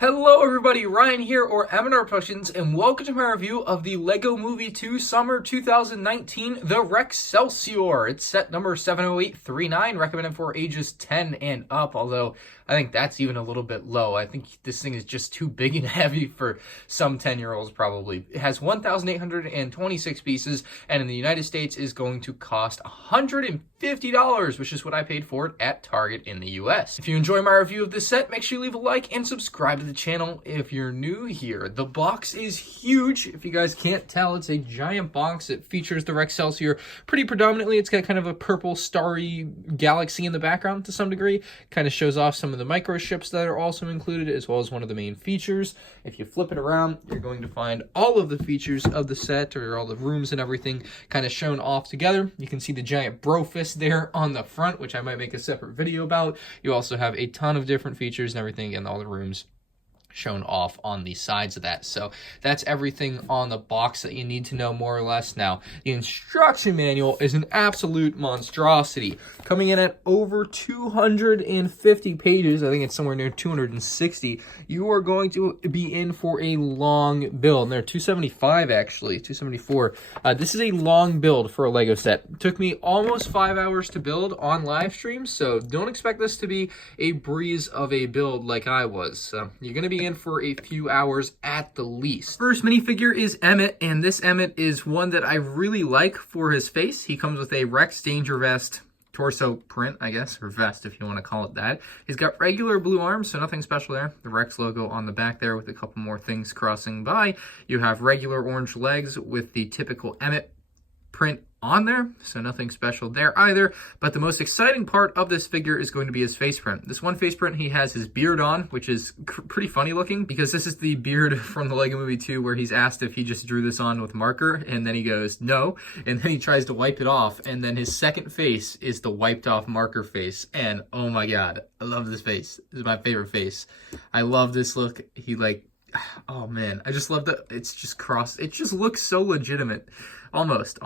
Hello everybody, Ryan here, or MandRproductions, and welcome to my review of the LEGO Movie 2 Summer 2019, the Rexcelsior. It's set number 70839, recommended for ages 10 and up, although I think that's even a little bit low. I think this thing is just too big and heavy for some 10-year-olds probably. It has 1,826 pieces, and in the United States is going to cost $150, which is what I paid for it at Target in the US. If you enjoy my review of this set, make sure you leave a like and subscribe to the channel if you're new here. The box is huge. If you guys can't tell, it's a giant box. It features the Rexcelsior pretty predominantly. It's got kind of a purple starry galaxy in the background to some degree. Kind of shows off some of the micro ships that are also included, as well as one of the main features. If you flip it around, you're going to find all of the features of the set, or all the rooms and everything kind of shown off together. You can see the giant Brofist there on the front, which I might make a separate video about. You also have a ton of different features and everything in all the rooms shown off on the sides of that. So that's everything on the box that you need to know more or less. Now, the instruction manual is an absolute monstrosity, coming in at over 250 pages. I think it's somewhere near 260. You are going to be in for a long build. And they're 275 actually, 274. This is a long build for a Lego set. It took me almost 5 hours to build on live stream, so don't expect this to be a breeze of a build like I was. So you're going to be in for a few hours at the least. First minifigure is Emmet, and this Emmet is one that I really like for his face. He comes with a Rex Dangervest torso print, I guess, or vest if you want to call it that. He's got regular blue arms, so nothing special there. The Rex logo on the back there with a couple more things crossing by. You have regular orange legs with the typical Emmet print on there, so nothing special there either. But the most exciting part of this figure is going to be his face print. This one face print, he has his beard on, which is pretty funny looking, because this is the beard from the LEGO Movie 2 where he's asked if he just drew this on with marker, and then he goes, no, and then he tries to wipe it off, and then his second face is the wiped off marker face, and oh my god, I love this face. This is my favorite face. I love this look. He oh man, I just love that it's just crossed. It just looks so legitimate. Almost.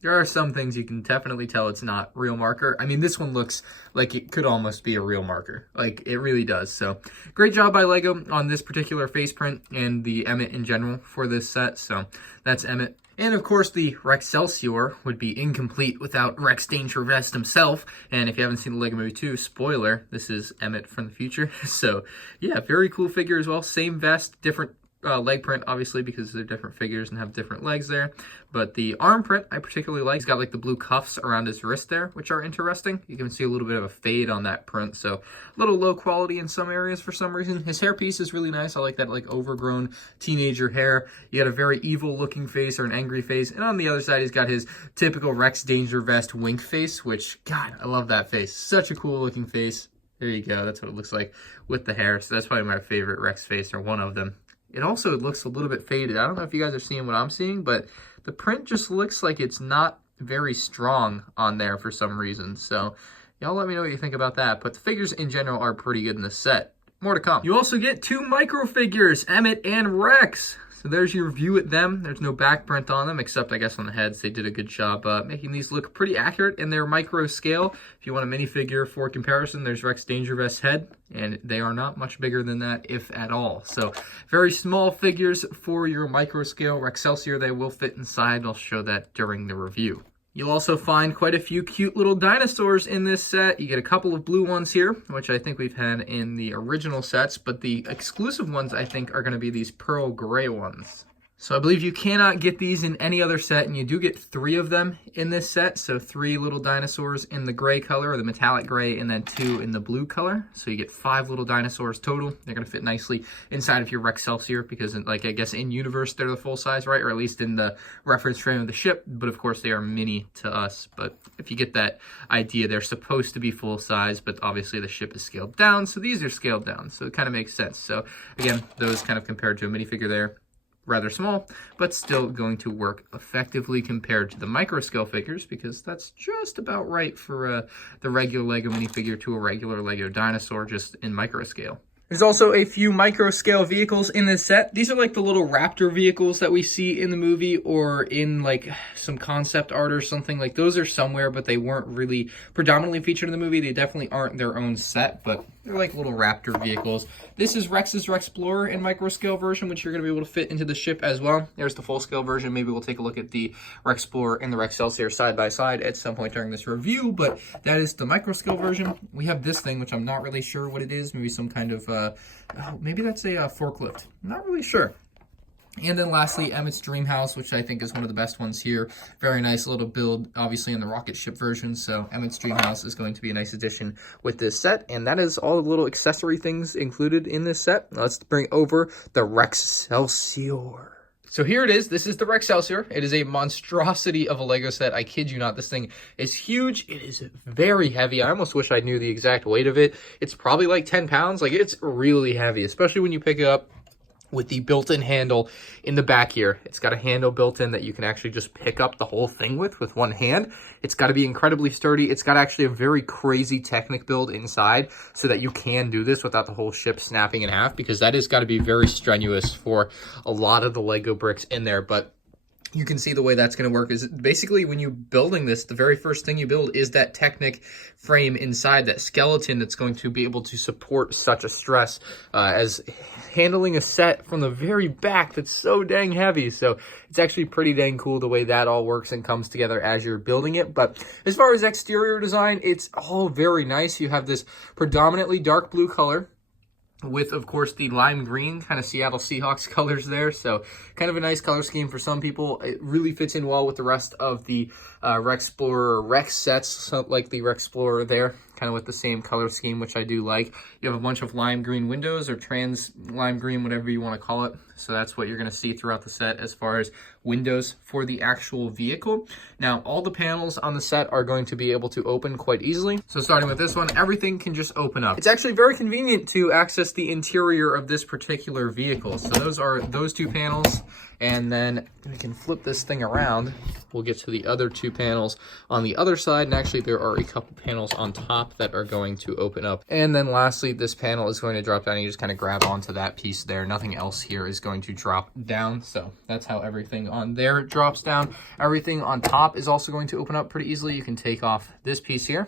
There are some things you can definitely tell it's not real marker. I mean, this one looks like it could almost be a real marker. Like, it really does. So, great job by LEGO on this particular face print and the Emmet in general for this set. So, that's Emmet. And of course, the Rexcelsior would be incomplete without Rex Dangervest himself. And if you haven't seen the LEGO Movie 2, spoiler, this is Emmet from the future. So, yeah, very cool figure as well. Same vest, different leg print, obviously, because they're different figures and have different legs there. But the arm print I particularly like. He's got like the blue cuffs around his wrist there, which are interesting. You can see a little bit of a fade on that print, so a little low quality in some areas for some reason. His hairpiece is really nice. I like that like overgrown teenager hair. You got a very evil looking face, or an angry face. And on the other side, he's got his typical Rex Dangervest wink face, which, God, I love that face. Such a cool looking face. There you go. That's what it looks like with the hair. So that's probably my favorite Rex face, or one of them. It also looks a little bit faded. I don't know if you guys are seeing what I'm seeing, but the print just looks like it's not very strong on there for some reason. So y'all let me know what you think about that. But the figures in general are pretty good in this set. More to come. You also get two micro figures, Emmet and Rex. So there's your view at them. There's no back print on them, except I guess on the heads. They did a good job making these look pretty accurate in their micro scale. If you want a minifigure for comparison, there's Rex Dangervest's head, and they are not much bigger than that, if at all. So very small figures for your micro scale Rexcelsior. They will fit inside. I'll show that during the review. You'll also find quite a few cute little dinosaurs in this set. You get a couple of blue ones here, which I think we've had in the original sets, but the exclusive ones I think are going to be these pearl gray ones. So I believe you cannot get these in any other set, and you do get 3 of them in this set. So 3 little dinosaurs in the gray color, or the metallic gray, and then 2 in the blue color. So you get 5 little dinosaurs total. They're going to fit nicely inside of your Rexcelsior, because I guess in universe they're the full size, right? Or at least in the reference frame of the ship. But of course they are mini to us. But if you get that idea, they're supposed to be full size, but obviously the ship is scaled down. So these are scaled down. So it kind of makes sense. So again, those kind of compared to a minifigure there. Rather small, but still going to work effectively compared to the microscale figures, because that's just about right for the regular LEGO minifigure to a regular LEGO dinosaur, just in microscale. There's also a few micro-scale vehicles in this set. These are like the little Raptor vehicles that we see in the movie or in like some concept art or something. Like those are somewhere, but they weren't really predominantly featured in the movie. They definitely aren't their own set, but They're like little Raptor vehicles. This is Rex's Rexplorer in microscale version, which you're going to be able to fit into the ship as well. There's the full scale version. Maybe we'll take a look at the Rexplorer and the Rexcelsior side by side at some point during this review, but that is the microscale version. We have this thing, which I'm not really sure what it is. Maybe some kind of, maybe that's a forklift. I'm not really sure. And then lastly, Emmet's Dream House, which I think is one of the best ones here. Very nice little build, obviously in the rocket ship version. So Emmet's Dream House is going to be a nice addition with this set. And that is all the little accessory things included in this set. Let's bring over the Rexcelsior. So here it is. This is the Rexcelsior. It is a monstrosity of a Lego set. I kid you not. This thing is huge. It is very heavy. I almost wish I knew the exact weight of it. It's probably like 10 pounds. Like, it's really heavy, especially when you pick it up with the built-in handle in the back here. It's got a handle built in that you can actually just pick up the whole thing with one hand. It's got to be incredibly sturdy. It's got actually a very crazy Technic build inside so that you can do this without the whole ship snapping in half, because that has got to be very strenuous for a lot of the Lego bricks in there. But you can see the way that's going to work is basically when you're building this, the very first thing you build is that Technic frame inside, that skeleton that's going to be able to support such a stress as handling a set from the very back that's so dang heavy. So it's actually pretty dang cool the way that all works and comes together as you're building it. But as far as exterior design, it's all very nice. You have this predominantly dark blue color with, of course, the lime green, kind of Seattle Seahawks colors there. So kind of a nice color scheme for some people. It really fits in well with the rest of the Rexplorer Rex sets, so like the Rexplorer there, kind of with the same color scheme, which I do like. You have a bunch of lime green windows, or trans lime green, whatever you want to call it. So that's what you're going to see throughout the set as far as windows for the actual vehicle. Now, all the panels on the set are going to be able to open quite easily. So starting with this one, everything can just open up. It's actually very convenient to access the interior of this particular vehicle. So those are those two panels. And then we can flip this thing around. We'll get to the other two panels on the other side. And actually, there are a couple panels on top that are going to open up. And then lastly, this panel is going to drop down. You just kind of grab onto that piece there. Nothing else here is going to drop down. So that's how everything on there drops down. Everything on top is also going to open up pretty easily. You can take off this piece here.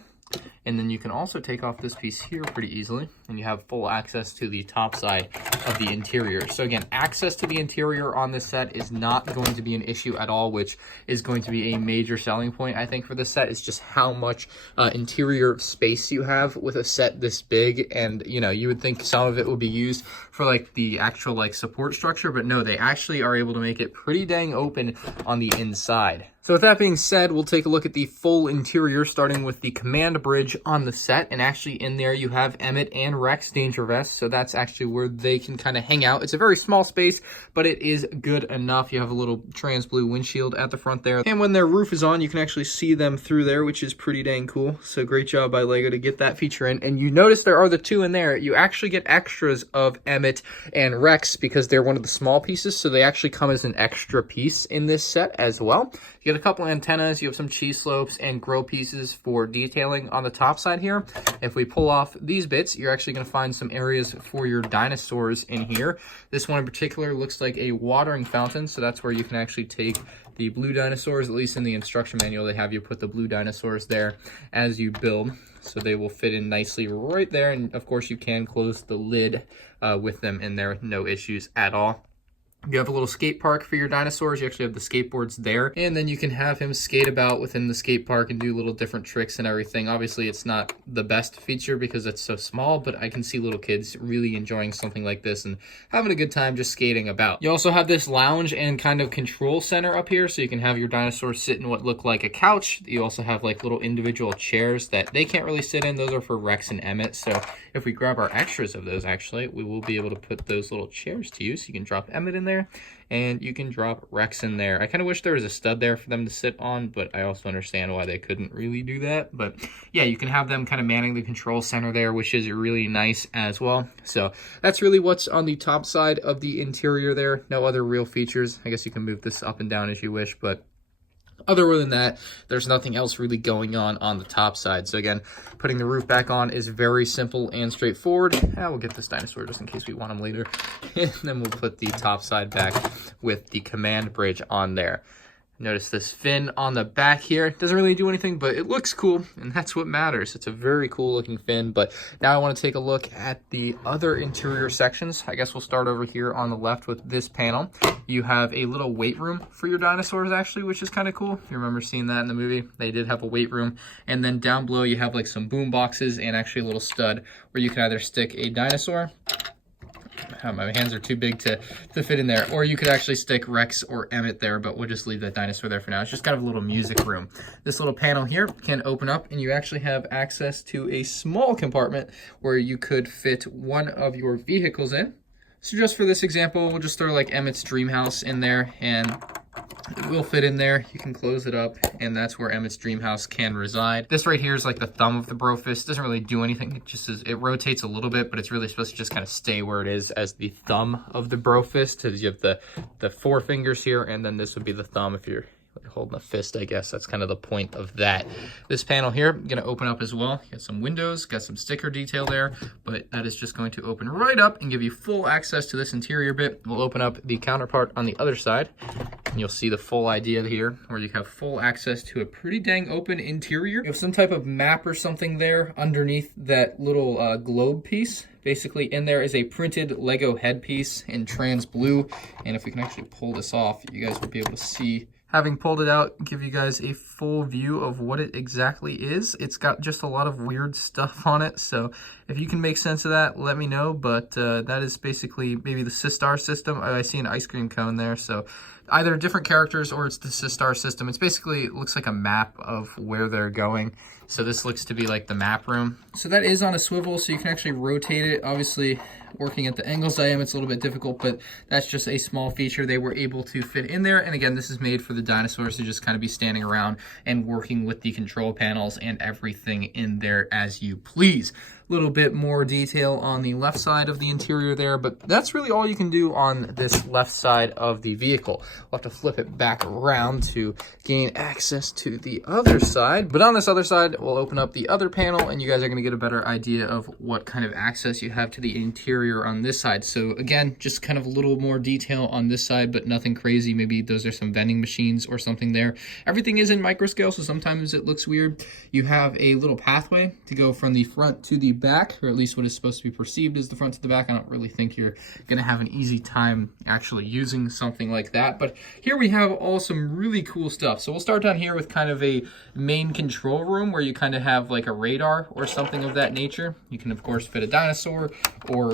And then you can also take off this piece here pretty easily, and you have full access to the top side of the interior. So again, access to the interior on this set is not going to be an issue at all, which is going to be a major selling point, I think, for this set. It's just how much interior space you have with a set this big. And, you know, you would think some of it would be used for like the actual like support structure, but no, they actually are able to make it pretty dang open on the inside. So with that being said, we'll take a look at the full interior, starting with the command bridge on the set. And actually in there you have Emmet and Rex Dangervest, so that's actually where they can kind of hang out. It's a very small space, but it is good enough. You have a little trans blue windshield at the front there. And when their roof is on, you can actually see them through there, which is pretty dang cool. So great job by LEGO to get that feature in. And you notice there are the two in there. You actually get extras of Emmet and Rex because they're one of the small pieces, so they actually come as an extra piece in this set as well. You get a couple antennas, you have some cheese slopes and grill pieces for detailing on the top side here. If we pull off these bits, you're actually going to find some areas for your dinosaurs in here. This one in particular looks like a watering fountain, so that's where you can actually take the blue dinosaurs. At least in the instruction manual, they have you put the blue dinosaurs there as you build, so they will fit in nicely right there. And of course, you can close the lid with them in there, no issues at all. You have a little skate park for your dinosaurs. You actually have the skateboards there. And then you can have him skate about within the skate park and do little different tricks and everything. Obviously, it's not the best feature because it's so small, but I can see little kids really enjoying something like this and having a good time just skating about. You also have this lounge and kind of control center up here, so you can have your dinosaurs sit in what look like a couch. You also have like little individual chairs that they can't really sit in. Those are for Rex and Emmet. So if we grab our extras of those, actually, we will be able to put those little chairs to use. You can drop Emmet in there, and you can drop Rex in there. I kind of wish there was a stud there for them to sit on, but I also understand why they couldn't really do that. But yeah, you can have them kind of manning the control center there, which is really nice as well. So that's really what's on the top side of the interior there. No other real features. I guess you can move this up and down as you wish, but other than that, there's nothing else really going on the top side. So again, putting the roof back on is very simple and straightforward. We'll get this dinosaur just in case we want him later. And then we'll put the top side back with the command bridge on there. Notice this fin on the back here. Doesn't really do anything, but it looks cool, and that's what matters. It's a very cool looking fin. But now I want to take a look at the other interior sections. I guess we'll start over here on the left with this panel. You have a little weight room for your dinosaurs, actually, which is kind of cool. You remember seeing that in the movie? They did have a weight room. And then down below, you have like some boom boxes and actually a little stud where you can either stick a dinosaur. My hands are too big to fit in there. Or you could actually stick Rex or Emmet there, but we'll just leave that dinosaur there for now. It's just kind of a little music room. This little panel here can open up, and you actually have access to a small compartment where you could fit one of your vehicles in. So just for this example, we'll just throw like Emmet's dream house in there, and it will fit in there. You can close it up, and that's where Emmet's dream house can reside. This right here is like the thumb of the Brofist. It doesn't really do anything. It just is, it rotates a little bit, but it's really supposed to just kind of stay where it is as the thumb of the Brofist. So you have the four fingers here, and then this would be the thumb if you're holding a fist, I guess. That's kind of the point of that. This panel here, going to open up as well. Got some windows, got some sticker detail there, but that is just going to open right up and give you full access to this interior bit. We'll open up the counterpart on the other side, and you'll see the full idea here, where you have full access to a pretty dang open interior. You have some type of map or something there underneath that little globe piece. Basically, in there is a printed Lego headpiece in trans blue, and if we can actually pull this off, you guys will be able to see. Having pulled it out, give you guys a full view of what it exactly is. It's got just a lot of weird stuff on it, so if you can make sense of that, let me know. But that is basically maybe the Sistar system. I see an ice cream cone there, so either different characters or it's the Sistar system. It's basically, it looks like a map of where they're going. So this looks to be like the map room. So that is on a swivel, so you can actually rotate it. Obviously, working at the angles I am, it's a little bit difficult, but that's just a small feature they were able to fit in there. And again, this is made for the dinosaurs to just kind of be standing around and working with the control panels and everything in there as you please. Little bit more detail on the left side of the interior there, but that's really all you can do on this left side of the vehicle. We'll have to flip it back around to gain access to the other side. But on this other side, we'll open up the other panel, and you guys are going to get a better idea of what kind of access you have to the interior on this side. So again, just kind of a little more detail on this side, but nothing crazy. Maybe those are some vending machines or something there. Everything is in microscale, so sometimes it looks weird. You have a little pathway to go from the front to the back, or at least what is supposed to be perceived as the front to the back. I don't really think you're gonna have an easy time actually using something like that, but here we have all some really cool stuff. So we'll start down here with kind of a main control room where you kind of have like a radar or something of that nature. You can of course fit a dinosaur or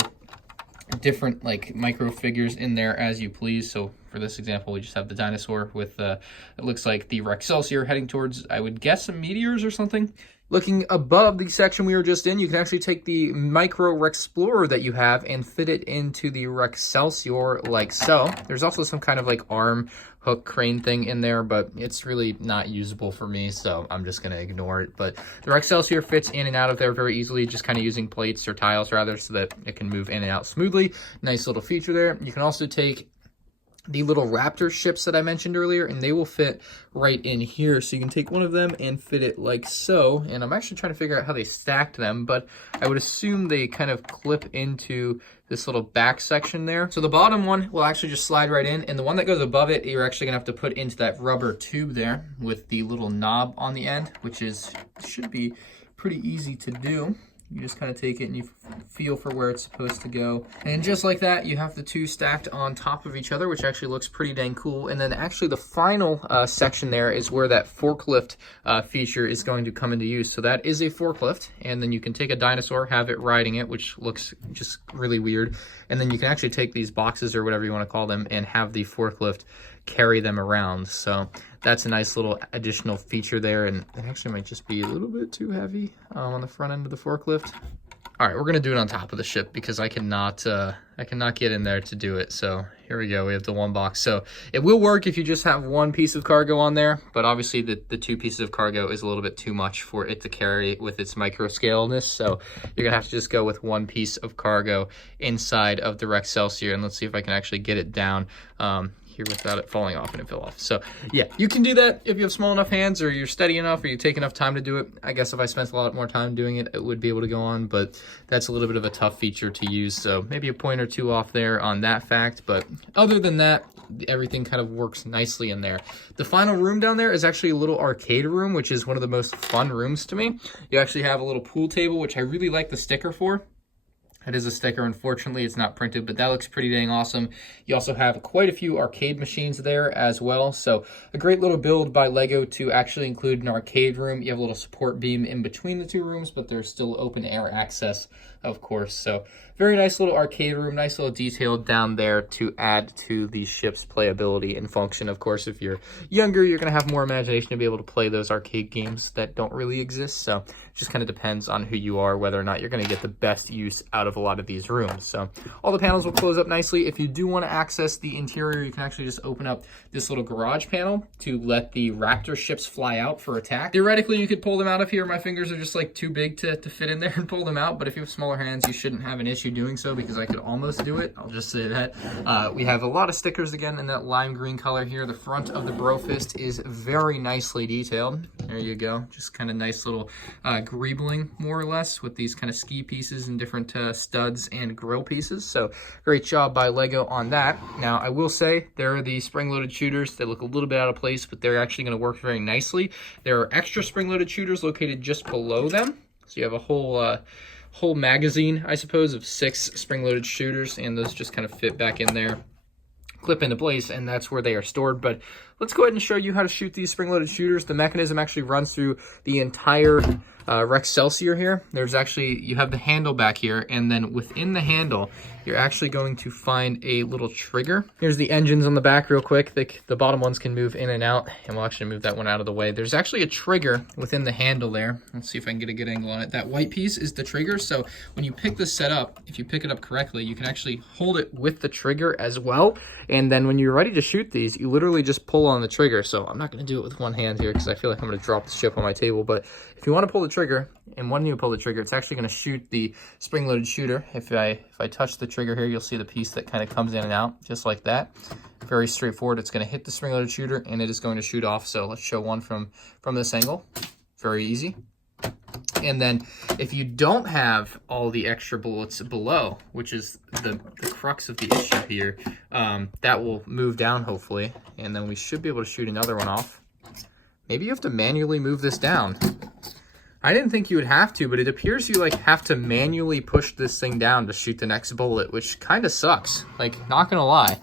different like micro figures in there as you please. So for this example, we just have the dinosaur with it looks like the Rexcelsior heading towards, I would guess, some meteors or something. Looking above the section we were just in, you can actually take the micro Rexplorer that you have and fit it into the Rexcelsior like so. There's also some kind of like arm hook crane thing in there, but it's really not usable for me, so I'm just gonna ignore it. But the Rexcelsior fits in and out of there very easily, just kind of using plates or tiles rather, so that it can move in and out smoothly. Nice little feature there. You can also take the little Raptor ships that I mentioned earlier, and they will fit right in here. So you can take one of them and fit it like so. And I'm actually trying to figure out how they stacked them, but I would assume they kind of clip into this little back section there. So the bottom one will actually just slide right in, and the one that goes above it, you're actually gonna have to put into that rubber tube there with the little knob on the end, which should be pretty easy to do. You just kind of take it and you feel for where it's supposed to go. And just like that, you have the two stacked on top of each other, which actually looks pretty dang cool. And then actually the final section there is where that forklift feature is going to come into use. So that is a forklift, and then you can take a dinosaur, have it riding it, which looks just really weird. And then you can actually take these boxes or whatever you want to call them and have the forklift carry them around. So that's a nice little additional feature there, and it actually might just be a little bit too heavy on the front end of the forklift. All right, we're gonna do it on top of the ship because I cannot get in there to do it. So here we go, we have the one box. So it will work if you just have one piece of cargo on there, but obviously the two pieces of cargo is a little bit too much for it to carry with its micro scaleness. So you're gonna have to just go with one piece of cargo inside of the Rexcelsior, and let's see if I can actually get it down here without it falling off, and it fell off. So yeah, you can do that if you have small enough hands, or you're steady enough, or you take enough time to do it. I guess if I spent a lot more time doing it, it would be able to go on, but that's a little bit of a tough feature to use. So maybe a point or two off there on that fact. But other than that, everything kind of works nicely in there. The final room down there is actually a little arcade room, which is one of the most fun rooms to me. You actually have a little pool table, which I really like the sticker for. It is a sticker, unfortunately it's not printed, but that looks pretty dang awesome. You also have quite a few arcade machines there as well. So a great little build by LEGO to actually include an arcade room. You have a little support beam in between the two rooms, but there's still open air access, of course. So very nice little arcade room, nice little detail down there to add to the ship's playability and function. Of course, if you're younger, you're gonna have more imagination to be able to play those arcade games that don't really exist. So it just kind of depends on who you are, whether or not you're gonna get the best use out of a lot of these rooms. So all the panels will close up nicely. If you do want to access the interior, you can actually just open up this little garage panel to let the Raptor ships fly out for attack. Theoretically, you could pull them out of here. My fingers are just like too big to fit in there and pull them out, but if you have smaller hands, you shouldn't have an issue doing so, because I could almost do it. I'll just say that. We have a lot of stickers again in that lime green color here. The front of the Brofist is very nicely detailed. There you go. Just kind of nice little greebling, more or less, with these kind of ski pieces and different studs and grill pieces. So great job by LEGO on that. Now, I will say there are the spring-loaded shooters. They look a little bit out of place, but they're actually going to work very nicely. There are extra spring-loaded shooters located just below them. So you have a whole magazine, I suppose, of 6 spring-loaded shooters, and those just kind of fit back in there, clip into place, and that's where they are stored. But let's go ahead and show you how to shoot these spring-loaded shooters. The mechanism actually runs through the entire Rexcelsior here. There's actually, you have the handle back here, and then within the handle, you're actually going to find a little trigger. Here's the engines on the back real quick. The bottom ones can move in and out, and we'll actually move that one out of the way. There's actually a trigger within the handle there. Let's see if I can get a good angle on it. That white piece is the trigger, so when you pick this set up, if you pick it up correctly, you can actually hold it with the trigger as well, and then when you're ready to shoot these, you literally just pull on the trigger. So I'm not going to do it with one hand here because I feel like I'm going to drop the ship on my table, but if you want to pull the trigger, and when you pull the trigger, it's actually going to shoot the spring-loaded shooter. If I touch the trigger here, you'll see the piece that kind of comes in and out, just like that. Very straightforward. It's going to hit the spring-loaded shooter, and it is going to shoot off. So let's show one from this angle. Very easy. And then if you don't have all the extra bullets below, which is the crux of the issue here, that will move down, hopefully, and then we should be able to shoot another one off. Maybe you have to manually move this down. I didn't think you would have to, but it appears you like have to manually push this thing down to shoot the next bullet, which kind of sucks. Like, not gonna lie,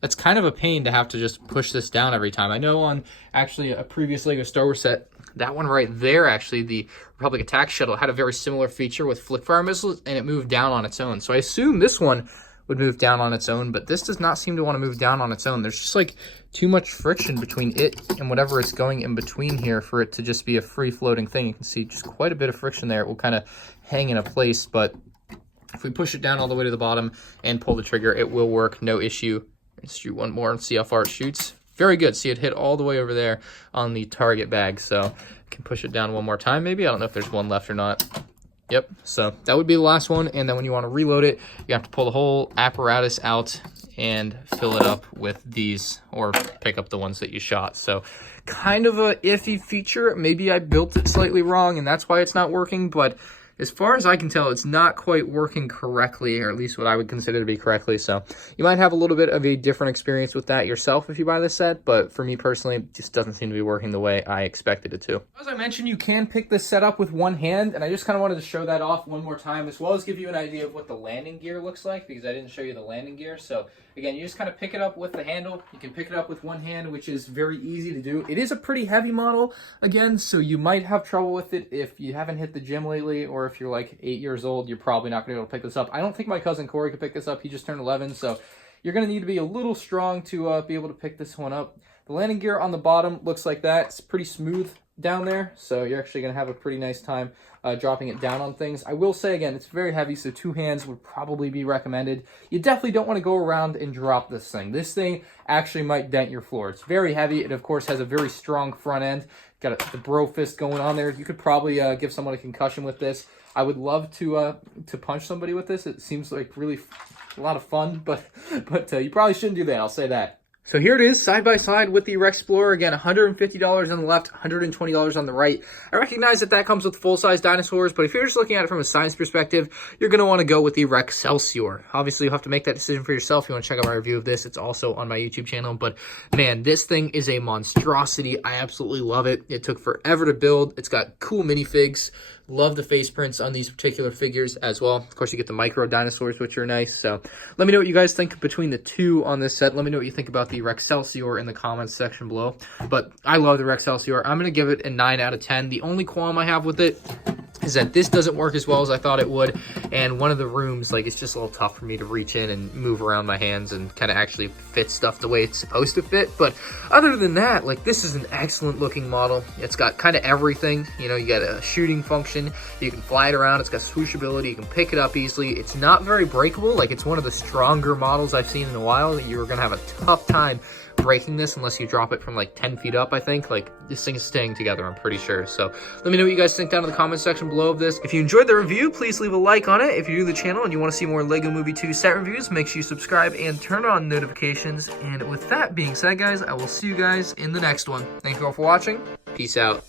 that's kind of a pain to have to just push this down every time. I know on actually a previous LEGO Star Wars set, that one right there, actually, the Republic Attack Shuttle had a very similar feature with flick fire missiles, and it moved down on its own. So I assume this one would move down on its own, but this does not seem to want to move down on its own. There's just like too much friction between it and whatever it's going in between here for it to just be a free floating thing. You can see just quite a bit of friction there. It will kind of hang in a place, but if we push it down all the way to the bottom and pull the trigger, it will work, no issue. Let's shoot one more and see how far it shoots. Very good. See, it hit all the way over there on the target bag, so I can push it down one more time maybe. I don't know if there's one left or not. Yep, so that would be the last one, and then when you want to reload it, you have to pull the whole apparatus out and fill it up with these, or pick up the ones that you shot. So kind of a iffy feature. Maybe I built it slightly wrong, and that's why it's not working, but as far as I can tell, it's not quite working correctly, or at least what I would consider to be correctly. So you might have a little bit of a different experience with that yourself if you buy this set, but for me personally, it just doesn't seem to be working the way I expected it to. As I mentioned, you can pick this set up with one hand, and I just kind of wanted to show that off one more time, as well as give you an idea of what the landing gear looks like, because I didn't show you the landing gear. So again, you just kind of pick it up with the handle. You can pick it up with one hand, which is very easy to do. It is a pretty heavy model, again, so you might have trouble with it if you haven't hit the gym lately, or if you're like 8 years old, you're probably not going to be able to pick this up. I don't think my cousin Corey could pick this up. He just turned 11, so you're going to need to be a little strong to be able to pick this one up. The landing gear on the bottom looks like that. It's pretty smooth down there, so you're actually going to have a pretty nice time dropping it down on things. I will say, again, it's very heavy, so 2 hands would probably be recommended. You definitely don't want to go around and drop this thing. This thing actually might dent your floor. It's very heavy. It, of course, has a very strong front end. Got the Brofist going on there. You could probably give someone a concussion with this. I would love to punch somebody with this. It seems like really a lot of fun, but you probably shouldn't do that. I'll say that. So here it is, side by side with the Rexplorer. Again, $150 on the left, $120 on the right. I recognize that comes with full-size dinosaurs, but if you're just looking at it from a science perspective, you're going to want to go with the Rexcelsior. Obviously, you'll have to make that decision for yourself. If you want to check out my review of this, it's also on my YouTube channel. But man, this thing is a monstrosity. I absolutely love it. It took forever to build. It's got cool minifigs. Love the face prints on these particular figures as well. Of course, you get the micro dinosaurs, which are nice. So let me know what you guys think between the two on this set. Let me know what you think about the Rexcelsior in the comments section below. But I love the Rexcelsior. I'm going to give it a 9 out of 10. The only qualm I have with it is that this doesn't work as well as I thought it would, and one of the rooms, like, it's just a little tough for me to reach in and move around my hands and kind of actually fit stuff the way it's supposed to fit. But other than that, like, this is an excellent looking model. It's got kind of everything. You know, you got a shooting function, you can fly it around, it's got swooshability, you can pick it up easily. It's not very breakable. Like, it's one of the stronger models I've seen in a while. You're gonna have a tough time breaking this unless you drop it from like 10 feet up. I think like this thing is staying together, I'm pretty sure. So let me know what you guys think down in the comment section below of this. If you enjoyed the review, please leave a like on it. If you're new to the channel and you want to see more LEGO Movie 2 set reviews, make sure you subscribe and turn on notifications. And with that being said, guys, I will see you guys in the next one. Thank you all for watching. Peace out.